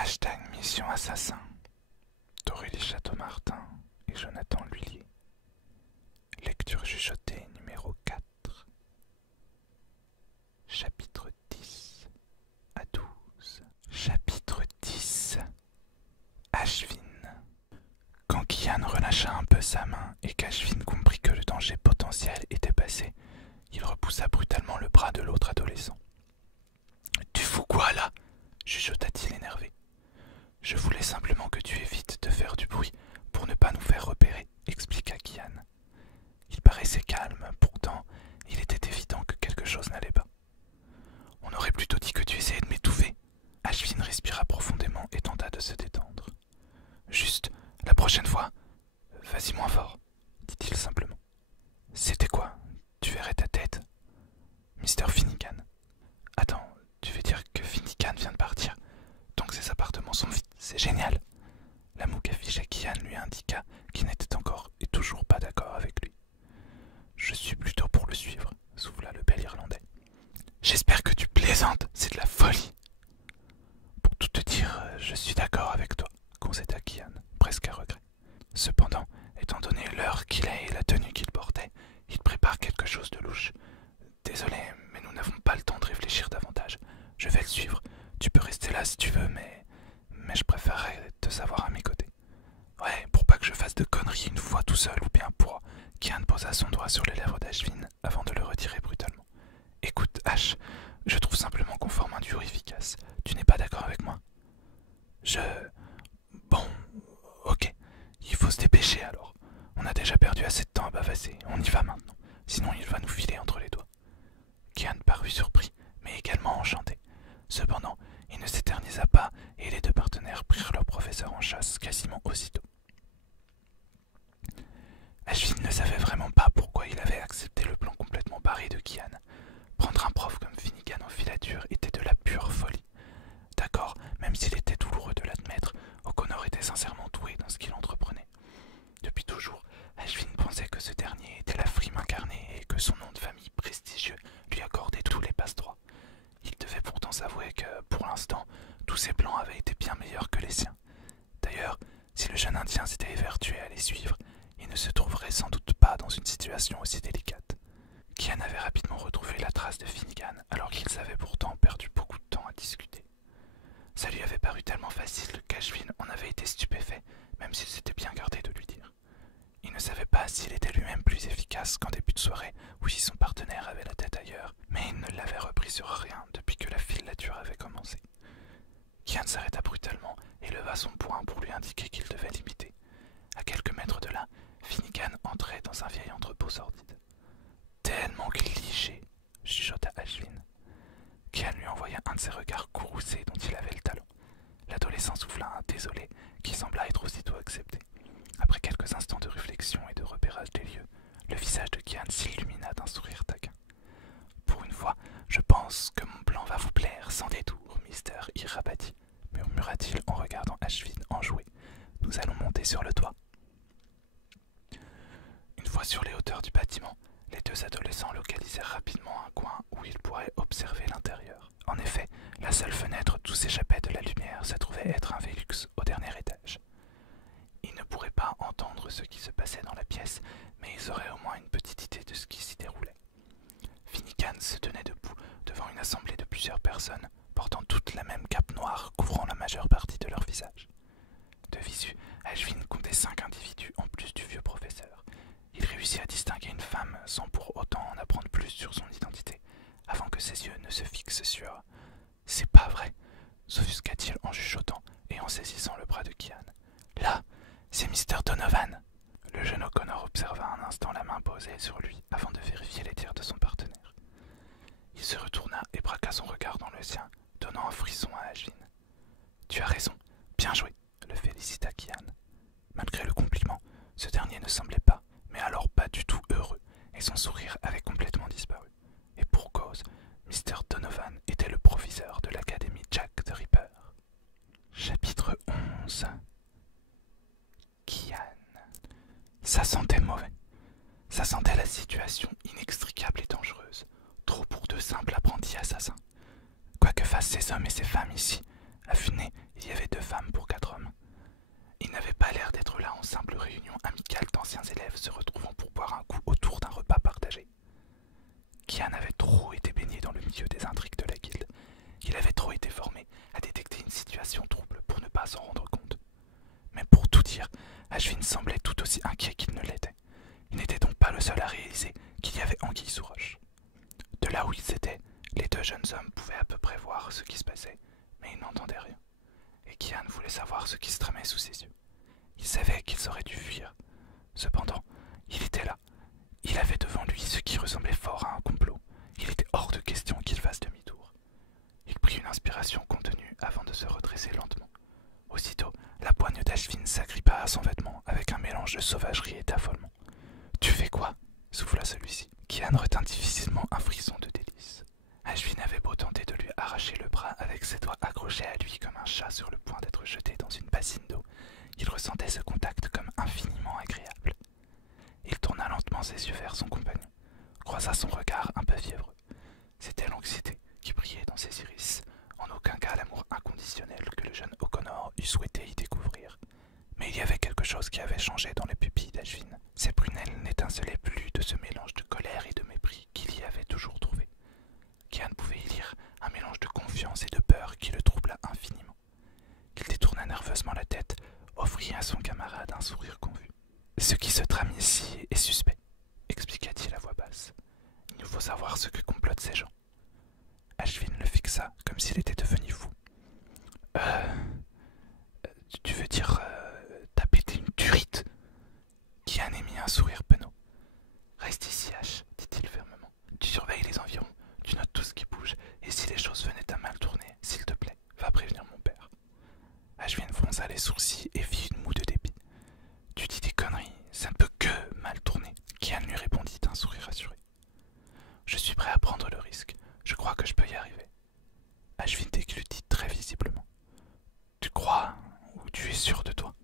Hashtag Mission Assassin d'Aurélie Château-Martin et Jonathan Lhuillier. Lecture chuchotée numéro 4. Chapitre 10 à 12. Chapitre 10. Ashvin. Quand Kian relâcha un peu sa main et qu'Ashvin comprit que le danger potentiel était passé, il repoussa brutalement le bras de l'autre adolescent. « Tu fous quoi là ?» chuchota-t-il énervé. « Je voulais simplement que tu évites de faire du bruit pour ne pas nous faire repérer, » expliqua Kian. Il paraissait calme, pourtant il était évident que quelque chose n'allait pas. « On aurait plutôt dit que tu essayais de m'étouffer. » Ashvin respira profondément et tenta de se détendre. « Juste, la prochaine fois, vas-y moins fort, » dit-il simplement. « C'était quoi? Tu verrais ta tête. » Mr. Finnegan. « Attends, tu veux dire que Finnegan vient de partir? Donc ses appartements sont vides, c'est génial !» La moue qu'affichait Kian lui indiqua qu'il n'était encore et toujours pas d'accord avec lui. « Je suis plutôt pour le suivre, » souffla le bel Irlandais. « J'espère que tu plaisantes, c'est de la folie !» Pour tout te dire, je suis d'accord avec toi, concéda Kian, presque à regret. Cependant, étant donné l'heure qu'il est et la tenue qu'il portait, il prépare quelque chose de louche. Désolé, mais nous n'avons pas le temps de réfléchir davantage. Je vais le suivre. Tu peux rester là si tu veux, mais je préférerais te savoir à mes côtés. Ouais, pour pas que je fasse de conneries une fois tout seul, ou bien pour... Kian posa son doigt sur les lèvres d'Ashvin avant de le retirer brutalement. Écoute, Ash, je trouve simplement qu'on forme un duo efficace. Tu n'es pas d'accord avec moi? Bon, ok. Il faut se dépêcher alors. On a déjà perdu assez de temps à bavasser. On y va maintenant. Sinon il va nous filer entre les doigts. Kian parut surpris, mais également enchanté. Cependant, il ne s'éternisa pas et les deux partenaires prirent leur professeur en chasse quasiment aussitôt. Ashvin ne savait vraiment pas pourquoi il avait accepté le plan complètement barré de Kian. Prendre un prof comme Finnegan en filature était de la pure folie. D'accord, même s'il était douloureux de l'admettre, O'Connor était sincèrement doué dans ce qu'il entreprenait. Depuis toujours, Ashvin pensait que ce dernier était la frime incarnée et que son nom de famille prestigieux lui accordait tous les passe-droits. Il devait pourtant s'avouer que, pour l'instant, tous ses plans avaient été bien meilleurs que les siens. D'ailleurs, si le jeune Indien s'était évertué à les suivre, il ne se trouverait sans doute pas dans une situation aussi délicate. Kian avait rapidement retrouvé la trace de Finnegan, alors qu'ils avaient pourtant perdu beaucoup de temps à discuter. Ça lui avait paru tellement facile qu'Ashvin en avait été stupéfait, même s'il s'était bien gardé de lui dire. Il ne savait pas s'il était lui-même plus efficace qu'en début de soirée ou si son partenaire avait la tête ailleurs, mais il ne l'avait repris sur rien depuis que la filature avait commencé. Kian s'arrêta brutalement et leva son poing pour lui indiquer qu'il devait l'imiter. À quelques mètres de là, Finnegan entrait dans un vieil entrepôt sordide. « Tellement cliché !» chuchota Ashvin. Kian lui envoya un de ces regards courroucés dont il avait le talent. L'adolescent souffla un désolé qui sembla être aussitôt accepté. Après quelques instants de réflexion et de repérage des lieux, le visage de Kian s'illumina d'un sourire taquin. « Pour une fois, je pense que mon plan va vous plaire sans détour, Mister Irrabadi, » murmura-t-il en regardant Ashvin enjoué. « Nous allons monter sur le toit. » Une fois sur les hauteurs du bâtiment, les deux adolescents localisèrent rapidement un coin où ils pourraient observer l'intérieur. En effet, la seule fenêtre d'où s'échappait de la lumière se trouvait être un Velux au dernier étage. Ils ne pourraient pas entendre ce qui se passait dans la pièce, mais ils auraient au moins une petite idée de ce qui s'y déroulait. Finnegan se tenait debout devant une assemblée de plusieurs personnes, portant toutes la même cape noire couvrant la majeure partie de leur visage. De visu, Ashvin comptait 5 individus en plus du vieux professeur. Il réussit à distinguer une femme sans pour autant en apprendre plus sur son identité, avant que ses yeux ne se fixent sur... « C'est pas vrai !» s'offusqua-t-il en chuchotant et en saisissant le bras de Kian. « Là, c'est Mr. Donovan !» Le jeune O'Connor observa un instant la main posée sur lui avant de vérifier les dires de son partenaire. Il se retourna et braqua son regard dans le sien, donnant un frisson à Ashvin. « Tu as raison, bien joué !» le félicita Kian. Malgré le compliment, ce dernier ne semblait pas, mais alors pas du tout heureux, et son sourire avait complètement disparu. Et pour cause, Mr. Donovan était le proviseur de l'académie Jack the Ripper. Chapitre 11. Kian. Ça sentait mauvais. Ça sentait la situation inextricable et dangereuse, trop pour de simples apprentis assassins. Quoi que fassent ces hommes et ces femmes ici, à Funès, il y avait de s'en rendre compte. Mais pour tout dire, Ashvin semblait tout aussi inquiet qu'il ne l'était. Il n'était donc pas le seul à réaliser qu'il y avait anguille sous roche. De là où ils étaient, les deux jeunes hommes pouvaient à peu près voir ce qui se passait, mais ils n'entendaient rien. Et Kian voulait savoir ce qui se tramait sous ses yeux. Il savait qu'ils auraient dû fuir. Cependant, il était là. Il avait devant lui ce qui ressemblait fort à un complot. Il était hors de question qu'il fasse demi-tour. Il prit une inspiration contenue avant de se redresser lentement. Aussitôt, la poigne d'Ashvin s'agrippa à son vêtement avec un mélange de sauvagerie et d'affolement. « Tu fais quoi ?» souffla celui-ci. Kian retint difficilement un frisson de délice. Ashvin avait beau tenter de lui arracher le bras avec ses doigts accrochés à lui comme un chat sur le point d'être jeté dans une bassine d'eau, il ressentait ce contact comme infiniment agréable. Il tourna lentement ses yeux vers son compagnon, croisa son regard un peu fiévreux. C'était l'anxiété qui brillait dans ses iris, en aucun cas l'amour inconditionnel que le jeune O'Connor eût souhaité y découvrir. Mais il y avait quelque chose qui avait changé dans les pupilles d'Ashvin. Ses prunelles n'étincelaient plus de ce mélange de colère et de mépris qu'il y avait toujours trouvé. Kian pouvait y lire un mélange de confiance et de peur qui le troubla infiniment. Il détourna nerveusement la tête, offrit à son camarade un sourire confus. « Ce qui se trame ici est suspect, » expliqua-t-il à voix basse. « Il nous faut savoir ce que complotent ces gens. » Ashvin le fixa comme s'il était devenu fou. Tu veux dire, t'as pété une turite ?» Kian émit un sourire penaud. « Reste ici, Ash, dit-il fermement. Tu surveilles les environs, tu notes tout ce qui bouge, et si les choses venaient à mal tourner, s'il te plaît, va prévenir mon père. » Ashvin fronça les sourcils et fit une moue de dépit. « Tu dis des conneries, ça ne peut que mal tourner. » Kian lui répondit d'un sourire rassuré. « Je suis prêt à prendre le risque, je crois que je peux y arriver. » Ashvin déglutit très visiblement. « Tu crois ou tu es sûr de toi ?»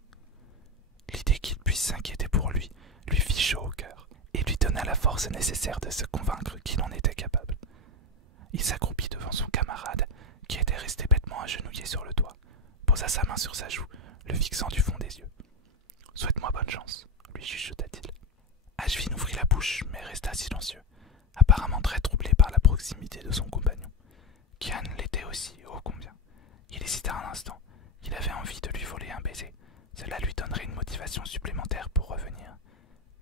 L'idée qu'il puisse s'inquiéter pour lui fit chaud au cœur et lui donna la force nécessaire de se convaincre qu'il en était capable. Il s'accroupit devant son camarade, qui était resté bêtement agenouillé sur le toit, posa sa main sur sa joue, le fixant du fond des yeux. « Souhaite-moi bonne chance, » lui chuchota-t-il. Ashvin ouvrit la bouche, mais resta silencieux, apparemment très troublé par la proximité de son compagnon. Kian l'était aussi, ô combien. Il hésita un instant. Il avait envie de lui voler un baiser. Cela lui donnerait une motivation supplémentaire pour revenir.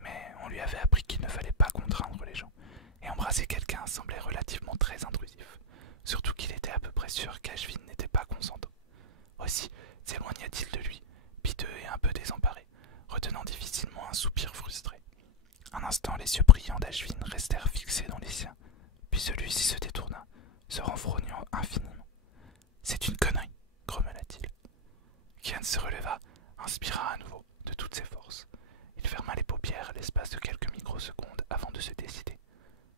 Mais on lui avait appris qu'il ne fallait pas contraindre les gens, et embrasser quelqu'un semblait relativement très intrusif, surtout qu'il était à peu près sûr qu'Ashvin n'était pas consentant. Aussi s'éloigna-t-il de lui, piteux et un peu désemparé, retenant difficilement un soupir frustré. Un instant, les yeux brillants d'Ashvin restèrent fixés dans les siens, puis celui-ci se détourna, se renfrognant infiniment. « C'est une connerie !» grommela-t-il. Kian se releva, inspira à nouveau, de toutes ses forces. Il ferma les paupières l'espace de quelques microsecondes avant de se décider.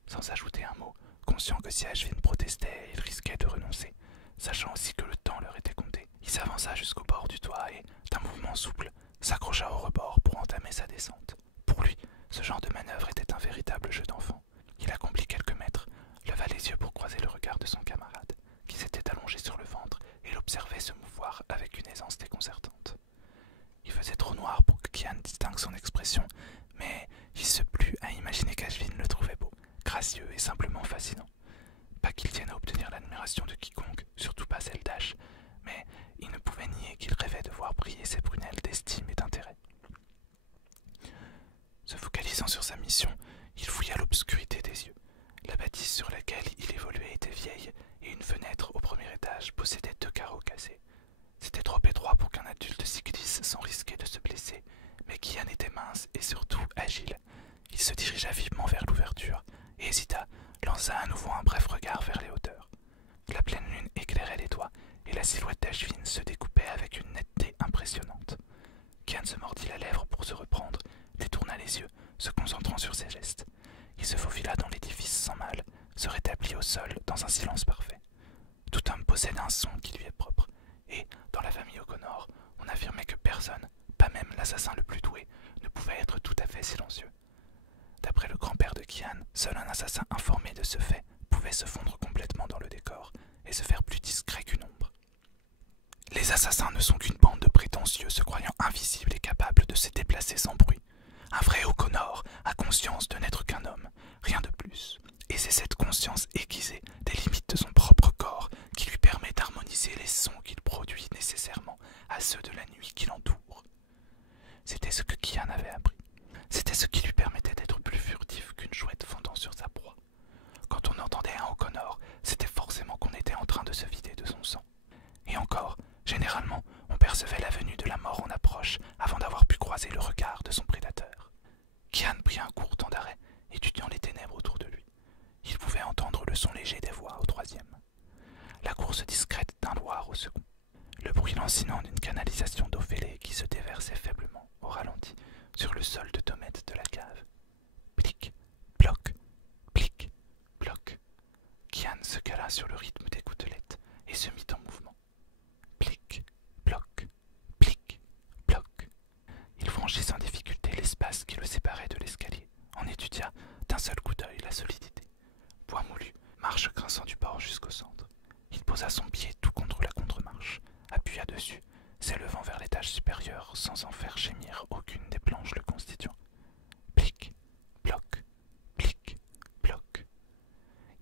Sans ajouter un mot, conscient que si Ashvin protestait, il risquait de renoncer, sachant aussi que le temps leur était compté, il s'avança jusqu'au bord du toit et, d'un mouvement souple, s'accrocha au rebord pour entamer sa descente. Pour lui, ce genre de manœuvre était un véritable jeu d'enfant. Il accomplit quelques mètres, leva les yeux pour croiser le regard de son camarade, qui s'était allongé sur le ventre et l'observait se mouvoir avec une aisance déconcertante. Il faisait trop noir pour que Kian distingue son expression, mais il se plut à imaginer qu'Ashvin le trouvait beau, gracieux et simplement fascinant. Pas qu'il tienne à obtenir l'admiration de quiconque, surtout pas celle d'Ash, mais il ne pouvait nier qu'il rêvait de voir briller ses prunelles d'estime et d'intérêt. Se focalisant sur sa mission, il fouilla l'obscurité des yeux. La bâtisse sur laquelle il évoluait était vieille, et une fenêtre au premier étage possédait 2 carreaux cassés. C'était trop étroit pour qu'un adulte s'y glisse sans risquer de se blesser, mais Kian était mince et surtout agile. Il se dirigea vivement vers l'ouverture et hésita, lança à nouveau un bref regard vers les hauteurs. La pleine lune éclairait les toits et la silhouette d'Ashvin se découpait avec une netteté impressionnante. Kian se mordit la lèvre pour se reprendre, détourna les yeux, se concentrant sur ses gestes. Il se faufila dans l'édifice sans mal, se rétablit au sol dans un silence parfait. Tout homme possède un son qui lui est propre, et, dans la famille O'Connor, on affirmait que personne, pas même l'assassin le plus doué, ne pouvait être tout à fait silencieux. D'après le grand-père de Kian, seul un assassin informé de ce fait pouvait se fondre complètement dans le décor et se faire plus discret qu'une ombre. Les assassins ne sont qu'une bande de prétentieux se croyant invisibles et capables de se déplacer sans bruit. Un vrai O'Connor a conscience de n'être qu'un homme, rien de plus. Et c'est cette conscience aiguisée des limites de son propre corps qui lui permet d'harmoniser les sons qu'il produit nécessairement à ceux de la nuit qui l'entourent. C'était ce que Kian avait appris. C'était ce qui lui permettait d'être plus furtif qu'une chouette fondant sur sa proie. Quand on entendait un O'Connor, c'était forcément qu'on était en train de se vider de son sang. Et encore, généralement, on percevait la venue de la mort en approche avant d'avoir pu croiser le regard de son prédateur. Kian prit un court temps d'arrêt, étudiant les ténèbres autour de lui. Il pouvait entendre le son léger des voix au troisième, la course discrète d'un loir au second, le bruit lancinant d'une canalisation d'eau fêlée qui se déversait faiblement, au ralenti, sur le sol de tomates de la cave. Plic, ploc, plic, ploc. Kian se cala sur le rythme des gouttelettes et se mit en mouvement. Plic, ploc, plic, ploc. Il franchit sans difficulté l'espace qui le séparait de l'escalier, en étudia d'un seul coup d'œil la solidité. Bois moulu, marche grinçant du bord jusqu'au centre. Il posa son pied tout contre la contre-marche, appuya dessus, s'élevant vers l'étage supérieur sans en faire gémir aucune des planches le constituant. Plic, ploc, plic, ploc.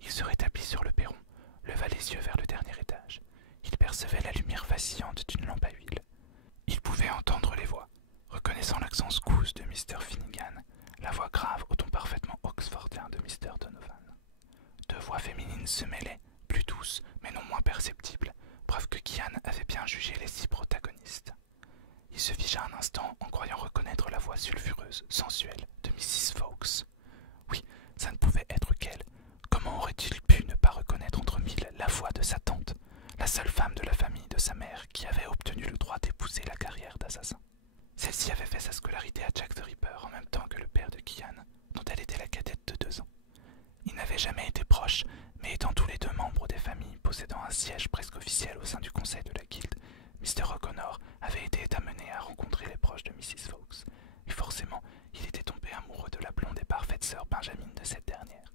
Il se rétablit sur le perron, leva les yeux vers le dernier étage. Il percevait la lumière vacillante d'une lampe à huile. Il pouvait entendre les voix, reconnaissant l'accent scouse de Mr. Finnegan, la voix grave au ton parfaitement oxfordien de Mr. Donovan. Deux voix féminines se mêlaient, plus douces, mais non moins perceptibles, preuve que Kian avait bien jugé les 6 protagonistes. Il se figea un instant en croyant reconnaître la voix sulfureuse, sensuelle, de Mrs. Fawkes. Oui, ça ne pouvait être qu'elle. Comment aurait-il pu ne pas reconnaître entre mille la voix de sa tante, la seule femme de la famille de sa mère qui avait obtenu le droit d'épouser la carrière d'assassin? Celle-ci avait fait sa scolarité à Jack the Ripper en même temps que le père de Kian, dont elle était la cadette de 2 ans. Ils n'avaient jamais été proches, mais étant tous les deux membres des familles possédant un siège presque officiel au sein du conseil de la guilde, Mr. O'Connor avait été amené à rencontrer les proches de Mrs. Fawkes, et forcément, il était tombé amoureux de la blonde et parfaite sœur Benjamin de cette dernière.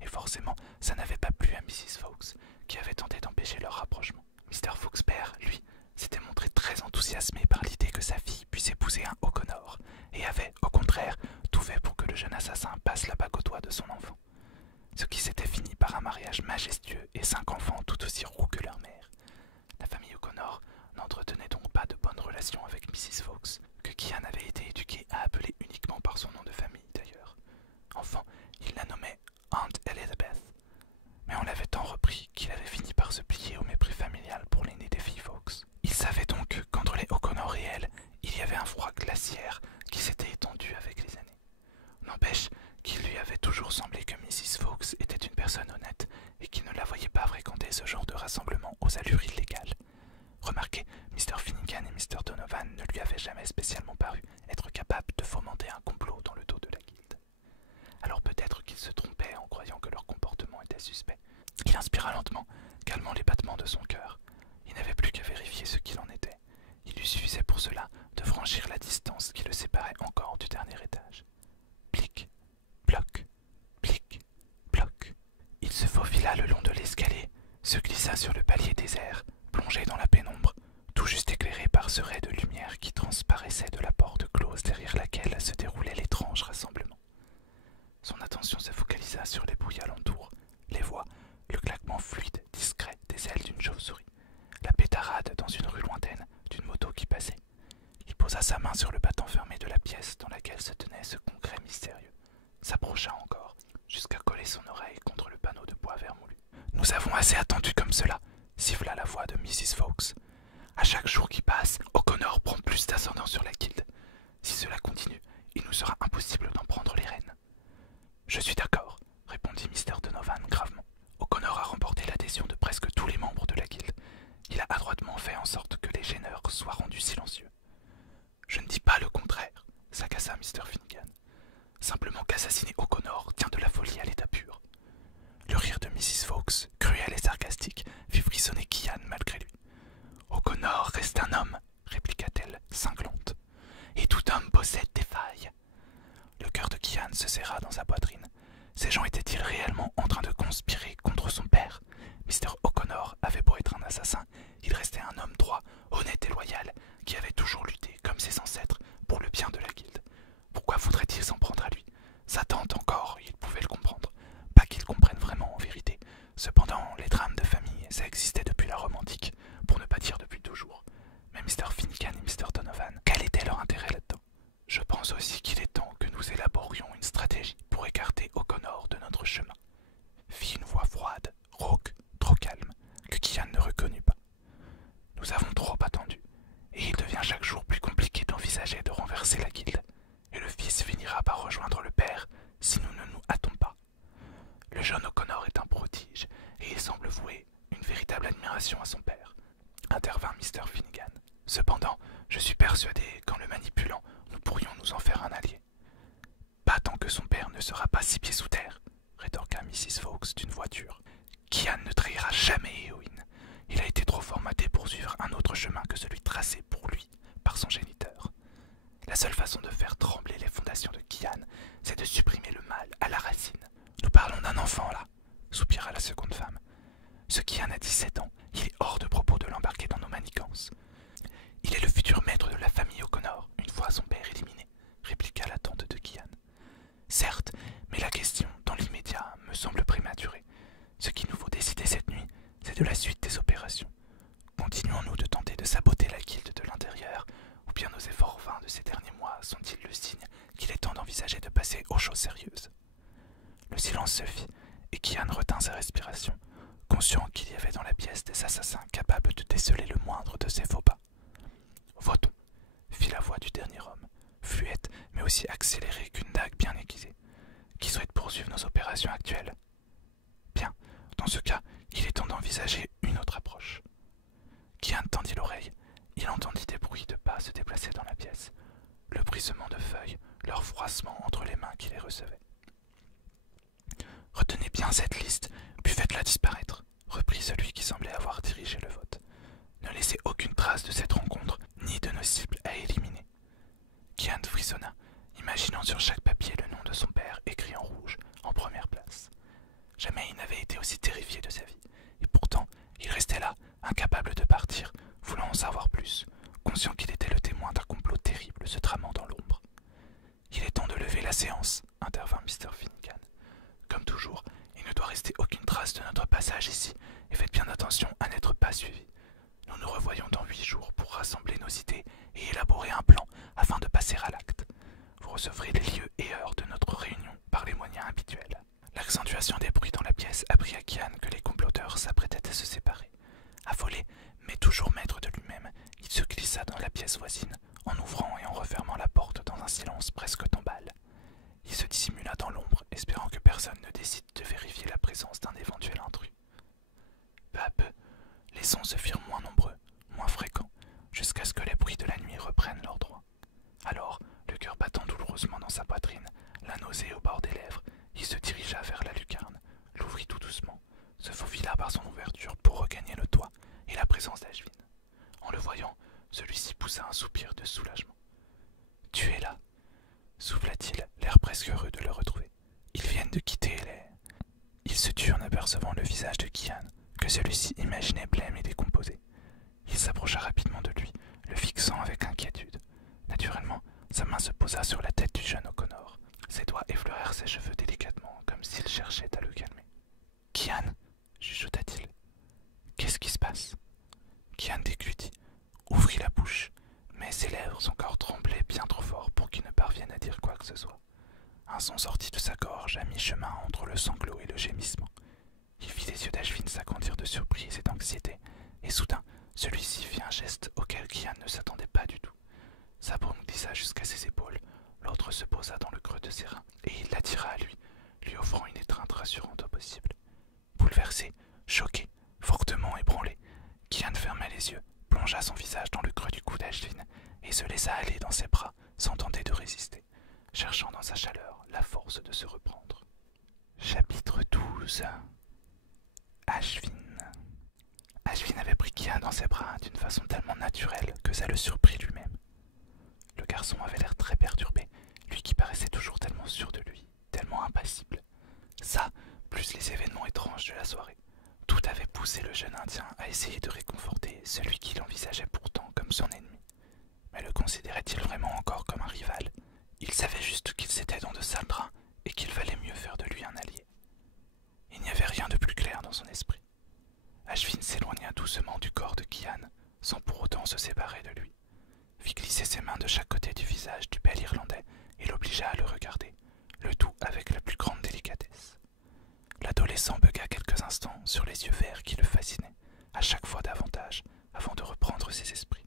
Et forcément, ça n'avait pas plu à Mrs. Fawkes, qui avait tenté d'empêcher leur rapprochement. Mr. Fawkes père, lui, s'était montré très enthousiasmé par l'idée que sa fille puisse épouser un O'Connor, et avait, au contraire, tout fait pour que le jeune assassin passe la bague au doigt de son enfant. Ce qui s'était fini par un mariage majestueux et 5 enfants tout aussi roux que leur mère. La famille O'Connor n'entretenait donc pas de bonnes relations avec Mrs. Fawkes, que Kian avait été éduqué à appeler uniquement par son nom de famille d'ailleurs. Enfant, il la nommait Aunt Elizabeth, mais on l'avait tant repris qu'il avait fini par se plier au mépris familial pour l'aîné des filles Fawkes. Il savait donc qu'entre les O'Connor et elle, il y avait un froid glaciaire qui s'était étendu avec les années. N'empêche qu'il lui avait toujours semblé que Mrs. Fawkes était une personne honnête et qu'il ne la voyait pas fréquenter ce genre de rassemblement aux allures illégales. Remarquez, Mr. Finnegan et Mr. Donovan ne lui avaient jamais spécialement paru être capables de fomenter un complot dans le dos de la guilde. Alors peut-être qu'il se trompait en croyant que leur comportement était suspect. Il inspira lentement, calmant les battements de son cœur. Il n'avait plus qu'à vérifier ce qu'il en était. Il lui suffisait pour cela de franchir la distance qui le séparait encore du dernier étage. Plic, ploc, plic, ploc. Il se faufila le long de l'escalier, se glissa sur le palier désert, plongé dans la pénombre, tout juste éclairé par ce ray de lumière qui transparaissait de la porte close derrière laquelle se déroulait l'étrange rassemblement. Son attention se focalisa sur les bruits alentours, les voix, le claquement fluide, discret des ailes d'une chauve-souris, la pétarade dans une rue lointaine d'une moto qui passait. Il posa sa main sur le battant fermé de la pièce dans laquelle se tenait ce concret mystérieux, s'approcha encore, jusqu'à coller son oreille contre le panneau de bois vermoulu. « Nous avons assez attendu comme cela !» siffla la voix de Mrs. Fawkes. « À chaque jour qui passe, O'Connor prend plus d'ascendant sur la guilde. Si cela continue, il nous sera impossible d'en prendre les rênes. »« Je suis d'accord, » répondit Mr. Donovan gravement. O'Connor a remporté l'adhésion de presque tous les membres de la guilde. Il a adroitement fait en sorte que les gêneurs soient rendus silencieux. « Je ne dis pas le contraire, » s'agaça Mr. Finnegan. « Simplement qu'assassiner O'Connor tient de la folie à l'état pur. » Le rire de Mrs. Fawkes, cruel et sarcastique, fit frissonner Kian malgré lui. « O'Connor reste un homme, » répliqua-t-elle, cinglante. « Et tout homme possède des failles. » Le cœur de Kian se serra dans sa poitrine. Ces gens étaient-ils réellement en train de conspirer contre son père? Mr. O'Connor avait beau être un assassin, il restait un homme droit, honnête et loyal, qui avait toujours lutté, comme ses ancêtres, pour le bien de la guilde. Pourquoi voudrait-il s'en prendre à lui? Sa tante encore, il pouvait le comprendre. Pas qu'il comprenne vraiment en vérité. Cependant, les drames de famille, ça existait depuis la Rome antique, pour ne pas dire depuis toujours. Mais Mr. Finnegan Cependant, je suis persuadé qu'en le manipulant, nous pourrions nous en faire un allié. Pas tant que son père ne sera pas 6 pieds sous terre, rétorqua Mrs. Fawkes d'une voix dure. Kian ne trahira jamais Éowyn. Il a été trop formaté pour suivre un autre chemin que celui tracé pour lui par son géniteur. La seule façon de faire trembler les fondations de Kian, c'est de supprimer le mal à la racine. Nous parlons d'un enfant là, soupira la seconde femme. Ce Kian a 17 ans, il est hors de propos de l'embarquer dans nos manigances. Il est le futur maître de la famille O'Connor, une fois son père éliminé, répliqua la tante de Kian. Certes, mais la question, dans l'immédiat, me semble prématurée. Ce qu'il nous faut décider cette nuit, c'est de la suite des opérations. Continuons-nous de tenter de saboter la guilde de l'intérieur, ou bien nos efforts vains de ces derniers mois sont-ils le signe qu'il est temps d'envisager de passer aux choses sérieuses? Le silence se fit, et Kian retint sa respiration, conscient qu'il y avait dans la pièce des assassins capables de déceler le moindre de ses faux pas. Votons, fit la voix du dernier homme, fluette mais aussi accélérée qu'une dague bien aiguisée. Qui souhaite poursuivre nos opérations actuelles? Bien, dans ce cas, il est temps d'envisager une autre approche. Kian tendit l'oreille. Il entendit des bruits de pas se déplacer dans la pièce, le brisement de feuilles, leur froissement entre les mains qui les recevaient. Retenez bien cette liste, puis faites-la disparaître, reprit celui qui semblait avoir dirigé le vote. Ne laissez aucune trace de cette rencontre, ni de nos cibles à éliminer. Kian frissonna, imaginant sur chaque papier le nom de son père écrit en rouge, en première place. Jamais il n'avait été aussi terrifié de sa vie, et pourtant il restait là, incapable de partir, voulant en savoir plus, conscient qu'il était le témoin d'un complot terrible se tramant dans l'ombre. Il est temps de lever la séance, intervint Mr. Finnegan. Comme toujours, il ne doit rester aucune trace de notre passage ici, et faites bien attention à n'être pas suivis. Nous nous revoyons dans 8 jours pour rassembler nos idées et élaborer un plan afin de passer à l'acte. Vous recevrez les lieux et heures de notre réunion par les moyens habituels. L'accentuation des bruits dans la pièce apprit à Kian que les comploteurs s'apprêtaient à se séparer. Affolé, mais toujours maître de lui-même, il se glissa dans la pièce voisine, en ouvrant et en refermant la porte dans un silence presque tombal. Il se dissimula dans l'ombre, espérant que personne ne décide de vérifier la présence d'un éventuel intrus. Peu à peu, les sons se firent moins nombreux, moins fréquents, jusqu'à ce que les bruits de la nuit reprennent leur droit. Alors, le cœur battant douloureusement dans sa poitrine, la nausée au bord des lèvres, il se dirigea vers la lucarne, l'ouvrit tout doucement, se faufila par son ouverture pour regagner le toit et la présence d'Ashvin. En le voyant, celui-ci poussa un soupir de soulagement. « Tu es là !» souffla-t-il, l'air presque heureux de le retrouver. « Ils viennent de quitter les... » Il se tut en apercevant le visage de Kian, que celui-ci imaginait blême et décomposé. Il s'approcha rapidement de lui, le fixant avec inquiétude. Naturellement, sa main se posa sur la tête du jeune O'Connor. Ses doigts effleurèrent ses cheveux délicatement, comme s'il cherchait à le calmer. « Kian !» chuchota-t-il. « Qu'est-ce qui se passe ?» Kian déglutit, ouvrit la bouche, mais ses lèvres encore tremblaient bien trop fort pour qu'il ne parvienne à dire quoi que ce soit. Un son sortit de sa gorge à mi-chemin entre le sanglot et le gémissement. Il vit les yeux d'Ashvin s'agrandir de surprise et d'anxiété, et soudain, celui-ci fit un geste auquel Kian ne s'attendait pas du tout. Sa paume glissa jusqu'à ses épaules, l'autre se posa dans le creux de ses reins, et il l'attira à lui, lui offrant une étreinte rassurante au possible. Bouleversé, choqué, fortement ébranlé, Kian ferma les yeux, plongea son visage dans le creux du cou d'Ashvin, et se laissa aller dans ses bras sans tenter de résister, cherchant dans sa chaleur la force de se reprendre. Chapitre 12. Ashvin. Ashvin avait pris Kian dans ses bras d'une façon tellement naturelle que ça le surprit lui-même. Le garçon avait l'air très perturbé, lui qui paraissait toujours tellement sûr de lui, tellement impassible. Ça, plus les événements étranges de la soirée, tout avait poussé le jeune Indien à essayer de réconforter celui qu'il envisageait pourtant comme son ennemi. Mais le considérait-il vraiment encore comme un rival? Il savait juste qu'ils étaient dans de sales draps et qu'il valait mieux faire de lui un allié. Il n'y avait rien de plus clair dans son esprit. Ashvin s'éloigna doucement du corps de Kian, sans pour autant se séparer de lui, fit glisser ses mains de chaque côté du visage du bel Irlandais et l'obligea à le regarder, le tout avec la plus grande délicatesse. L'adolescent bugua quelques instants sur les yeux verts qui le fascinaient, à chaque fois davantage, avant de reprendre ses esprits.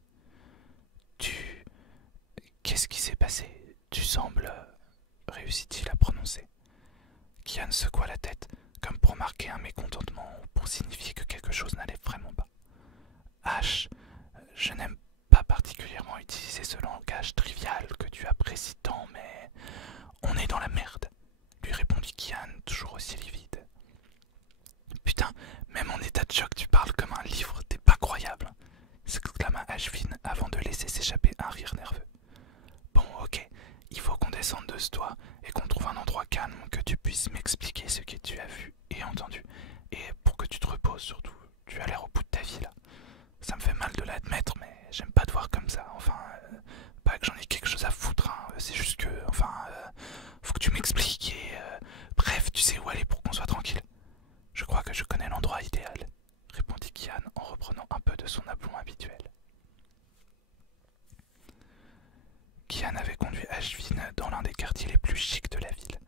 Qu'est-ce qui s'est passé? Tu sembles... réussit-il à prononcer. Kian secoua la tête, comme pour marquer un mécontentement ou pour signifier que quelque chose n'allait vraiment pas. Ash, je n'aime pas particulièrement utiliser ce langage trivial que tu apprécies tant, mais on est dans la merde, lui répondit Kian, toujours aussi livide. Putain, même en état de choc, tu parles comme un livre, t'es pas croyable, s'exclama Ashvin avant de laisser s'échapper un rire nerveux. Bon, ok, il faut qu'on descende de ce toit et qu'on trouve un endroit calme, que tu puisses m'expliquer ce que tu as vu et entendu, et pour que tu te reposes surtout. Tu as l'air au bout de ta vie là. Ça me fait mal de l'admettre, mais j'aime pas te voir comme ça. Enfin, pas que j'en ai quelque chose à foutre, hein. C'est juste que, faut que tu m'expliques et bref, tu sais où aller pour qu'on soit tranquille. Je crois que je connais l'endroit idéal, répondit Kian en reprenant un peu de son aplomb habituel. Kian avait conduit Ashvin dans l'un des quartiers les plus chics de la ville.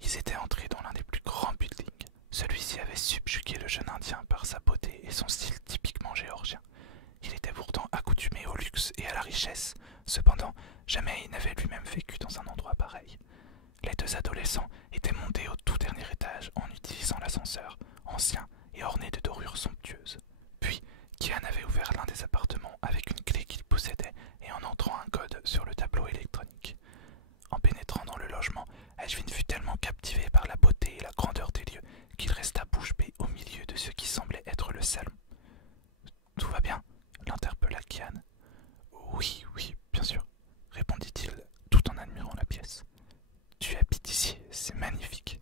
Ils étaient entrés dans l'un des plus grands buildings. Celui-ci avait subjugué le jeune Indien par sa beauté et son style typiquement géorgien. Il était pourtant accoutumé au luxe et à la richesse. Cependant, jamais il n'avait lui-même vécu dans un endroit pareil. Les deux adolescents étaient montés au tout dernier étage en utilisant l'ascenseur, ancien et orné de dorures somptueuses. Puis, Kian avait ouvert l'un des appartements avec une clé qu'il possédait et en entrant un code sur le tableau électronique. En pénétrant dans le logement, Ashvin fut tellement captivé par la beauté et la grandeur des lieux qu'il resta bouche bée au milieu de ce qui semblait être le salon. « Tout va bien ?» l'interpella Kian. « Oui, oui, bien sûr, » répondit-il tout en admirant la pièce. « Tu habites ici, c'est magnifique. »«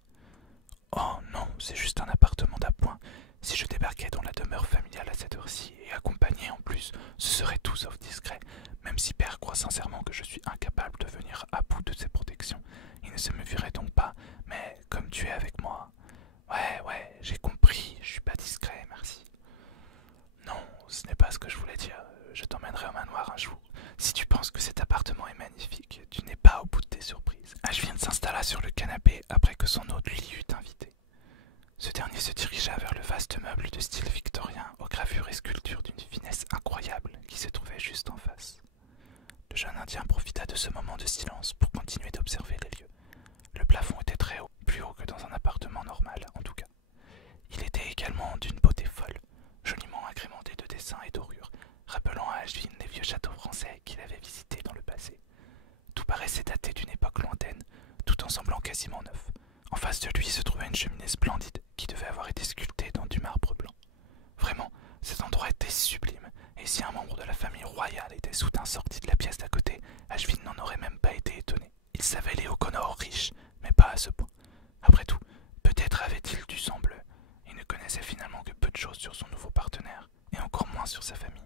Oh non, c'est juste un appartement d'appoint. Si je débarquais dans la demeure familiale à cette heure-ci et accompagné en plus, ce serait tout sauf discret. Même si Père croit sincèrement que je suis incapable de venir à bout de ses protections, il ne se me méfierait donc pas, mais comme tu es avec moi... Ouais, j'ai compris, je suis pas discret, merci. Non, ce n'est pas ce que je voulais dire, je t'emmènerai au manoir un jour. Si tu penses que cet appartement est magnifique, tu n'es pas au bout de tes surprises. Ashvin s'installa sur le canapé après que son hôte lui eut invité. Ce dernier se dirigea vers le vaste meuble de style victorien aux gravures et sculptures d'une finesse incroyable qui se trouvait juste en face. Le jeune Indien profita de ce moment de silence pour continuer d'observer les lieux. Le plafond était très haut, plus haut que dans un appartement normal en tout cas. Il était également d'une beauté folle, joliment agrémenté de dessins et dorures, rappelant à Ashvin les vieux châteaux français qu'il avait visités dans le passé. Tout paraissait dater d'une époque lointaine, tout en semblant quasiment neuf. En face de lui se trouvait une cheminée splendide qui devait avoir été sculptée dans du marbre blanc. Vraiment, cet endroit était sublime, et si un membre de la famille royale était soudain sorti de la pièce d'à côté, Ashvin n'en aurait même pas été étonné. Il savait les O'Connor riches, mais pas à ce point. Après tout, peut-être avait-il du sang bleu. Il ne connaissait finalement que peu de choses sur son nouveau partenaire, et encore moins sur sa famille.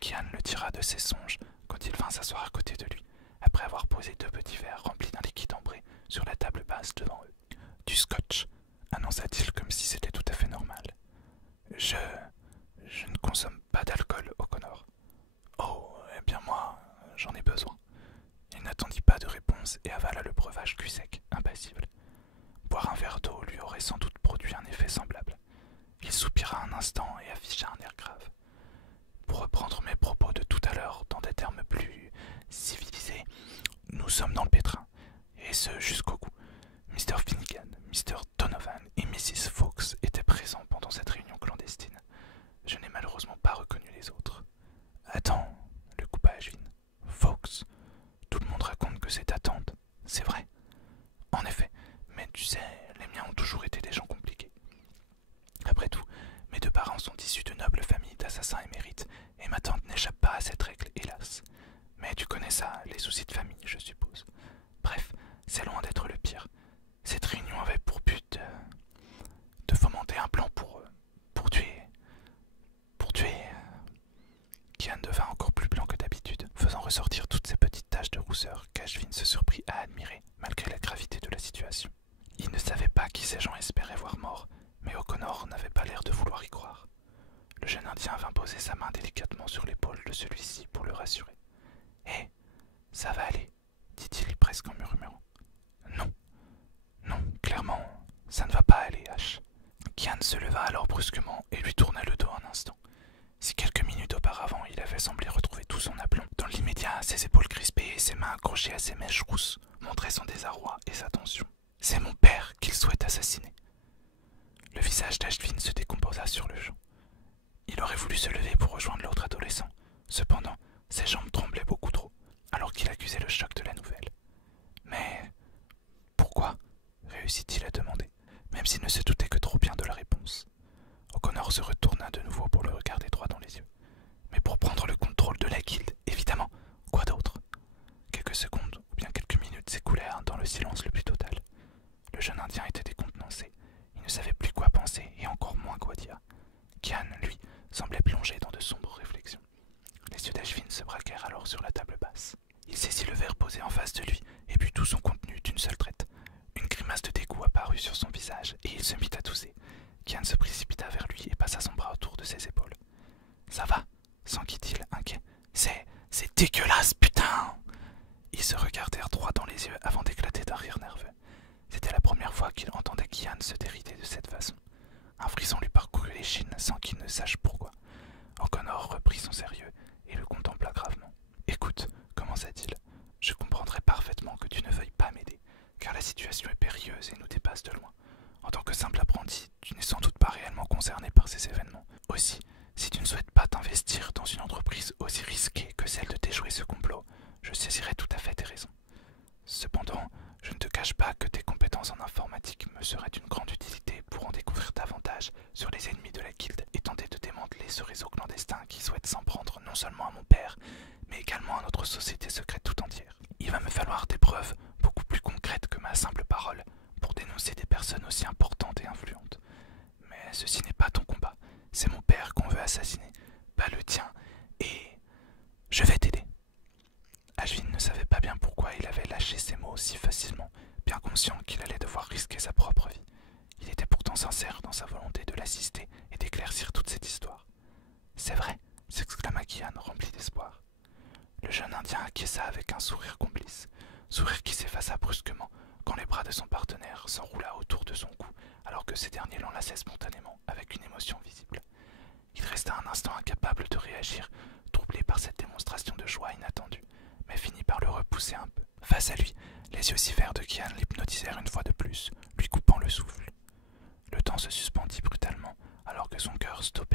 Kian le tira de ses songes quand il vint s'asseoir à côté de lui, après avoir posé 2 petits verres remplis d'un liquide ambré sur la table basse devant eux. « Du scotch », annonça-t-il comme si c'était tout à fait normal. « Je ne consomme pas d'alcool, O'Connor. »« Oh, eh bien moi, j'en ai besoin. » Il n'attendit pas de réponse et avala le breuvage cul sec, impassible. Boire un verre d'eau lui aurait sans doute produit un effet semblable. Il soupira un instant et afficha un air grave. Pour reprendre mes propos de tout à l'heure dans des termes plus civilisés, nous sommes dans le pétrin, et ce jusqu'au cou. Mr. Finnegan, Mr. Donovan et Mrs. Fawkes étaient présents pendant cette réunion clandestine. Je n'ai malheureusement pas reconnu les autres. Attends, le coupa Ashvin. Fawkes. Tout le monde raconte que c'est ta tante, c'est vrai. En effet, mais tu sais, les miens ont toujours été des gens compliqués. Après tout, mes 2 parents sont issus de nobles familles d'assassins émérites, et ma tante n'échappe pas à cette règle, hélas. Mais tu connais ça, les soucis de famille, je suppose. Bref, c'est loin d'être le pire. Cette réunion avait pour but de fomenter un plan pour tuer... Kian devint encore plus blanc que d'habitude, faisant ressortir toutes ces petites taches de rousseur qu'Ashvin se surprit à admirer, malgré la gravité de la situation. Il ne savait pas qui ces gens espéraient voir mort, mais O'Connor n'avait pas l'air de vouloir y croire. Le jeune Indien vint poser sa main délicatement sur l'épaule de celui-ci pour le rassurer. « Hé, ça va aller », dit-il presque en murmurant. « Non, clairement, ça ne va pas aller, Ash. » Kian se leva alors brusquement et lui tourna le dos un instant. Si quelques minutes auparavant il avait semblé retrouver tout son aplomb, dans l'immédiat, ses épaules crispées et ses mains accrochées à ses mèches rousses montraient son désarroi et sa tension. « C'est mon père qu'il souhaite assassiner. » Le visage d'Ashvin se décomposa sur le champ. Il aurait voulu se lever pour rejoindre l'autre adolescent. Cependant, Ses jambes tremblaient beaucoup trop, alors qu'il accusait le choc de la nouvelle. Mais pourquoi réussit-il à demander, même s'il ne se doutait que trop bien de la réponse. O'Connor se retourna de nouveau pour le regarder droit dans les yeux. Mais pour prendre le contrôle de la guilde, évidemment. Quoi d'autre? Quelques secondes, ou bien quelques minutes s'écoulèrent dans le silence le plus total. Le jeune Indien était décontenancé. Il ne savait plus quoi penser et encore moins quoi dire. Kian, lui, semblait plongé dans de sombres réflexions. Les yeux d'Ashvin se braquèrent alors sur la table basse. Il saisit le verre posé en face de lui et but tout son contenu d'une seule traite. Une grimace de dégoût apparut sur son visage et il se mit à tousser. Kian se précipita vers lui et passa son bras autour de ses épaules. Ça va? S'enquit-il, inquiet. C'est dégueulasse, putain! Ils se regardèrent droit dans les yeux avant d'éclater d'un rire nerveux. C'était la première fois qu'il entendait Kian se dérider de cette façon. Un frisson lui parcourut l'échine sans qu'il ne sache pourquoi. O'Connor reprit son sérieux et le contempla gravement. Écoute, commença-t-il, je comprendrais parfaitement que tu ne veuilles pas m'aider, car la situation est périlleuse et nous dépasse de loin. En tant que simple apprenti, tu n'es sans doute pas réellement concerné par ces événements. Aussi, si tu ne souhaites pas t'investir dans une entreprise aussi risquée que celle de déjouer ce complot, je saisirai tout à fait tes raisons. Cependant, je ne te cache pas que tes compétences en informatique me seraient d'une grande utilité pour en découvrir davantage sur les ennemis de la guilde et tenter de démanteler ce réseau clandestin qui souhaite s'en prendre non seulement à mon père, mais également à notre société secrète tout entière. Il va me falloir des preuves beaucoup plus concrètes que ma simple parole pour dénoncer des personnes aussi importantes et influentes. Mais ceci n'est pas ton combat, c'est mon père qu'on veut assassiner, pas le tien, et je vais t'aider. Ashvin ne savait pas bien pourquoi il avait lâché ces mots si facilement, bien conscient qu'il allait devoir risquer sa propre vie. Il était pourtant sincère dans sa volonté de l'assister et d'éclaircir toute cette histoire. C'est vrai, s'exclama Kian, rempli d'espoir. Le jeune Indien acquiesça avec un sourire complice, sourire qui s'effaça brusquement quand les bras de son partenaire s'enroula autour de son cou, alors que ces derniers l'enlaçaient spontanément avec une émotion visible. Il resta un instant incapable de réagir, troublé par cette démonstration de joie inattendue, mais finit par le repousser un peu. Face à lui, les yeux si verts de Kian l'hypnotisèrent une fois de plus, lui coupant le souffle. Le temps se suspendit brutalement, alors que son cœur stoppait